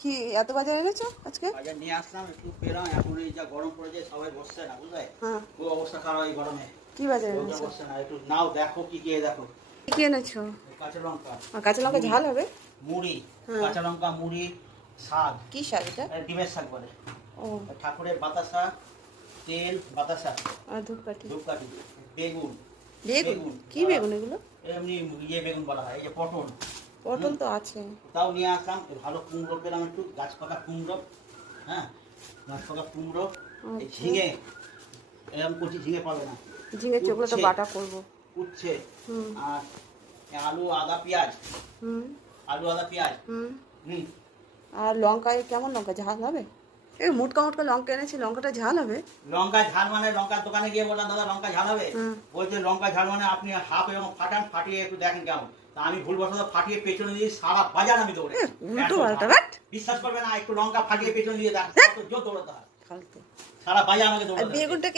কি এত বাজার এনেছো আজকে? বাজার নিয়ে আসলাম একটু পেলাম এখন এই যা গরম পড়েছে সবাই বসছে না বুঝলে? হ্যাঁ। খুব অবস্থা খারাপ এই গরমে। কি বাজার এনেছো? বসছে না একটু নাও দেখো কি কে দেখো। কি কি এনেছো? কাঁচা লঙ্কা। কাঁচা লঙ্কা ঝাল হবে? মুড়ি হ্যাঁ। কাঁচা লঙ্কা মুড়ি শাক। কি শাক এটা? ডিমের শাক বলে। ও। ঠাকুরের বাতাসা তেল বাতাসা। আর ধূপকাঠি। ধূপকাঠি বেগুন। বেগুন? বেগুন। কি বেগুন এগুলো? এমনি ইয়ে বেগুন বলা হয় এই যে পটল। পটল তো আছে। তাও নিয়ে আসলাম। ভালো কুমড়ো পেলাম একটু গাছ পাকা কুমড়ো হ্যাঁ? গাছ পাকা কুমড়ো এই আচ্ছা। ঝিঙে এরকম করছি ঝিঙে পাবে না। ঝিঙে চোখলা তো বাটা করব। উচ্ছে আর আলু আদা পেঁয়াজ। হুম। আলু আদা পেঁয়াজ। হুম। হুম। আর লঙ্কায় কেমন লঙ্কা? ঝাল হবে? এই মুটকা মুটকা লঙ্কা এনেছি লঙ্কাটা ঝাল হবে লঙ্কা ঝাল মানে লঙ্কা দোকানে গিয়ে বললাম দাদা লঙ্কা ঝাল হবে বলছে লঙ্কা ঝাল মানে আপনি হাফ এবং ফাটান ফাটিয়ে একটু দেখেন কেমন তা আমি ভুল বসত ফাটিয়ে পেছনে দিয়ে সারা বাজার আমি দৌড়ে উল্টো পাল্টা। বাট। বিশ্বাস করবে না একটু লঙ্কা ফাটিয়ে পেছনে দিয়ে দেখ হ্যাঁ। জোর দৌড়াতে হয় সারা বাজার আমাকে দৌড়াতে। বেগুনটা